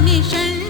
你的身。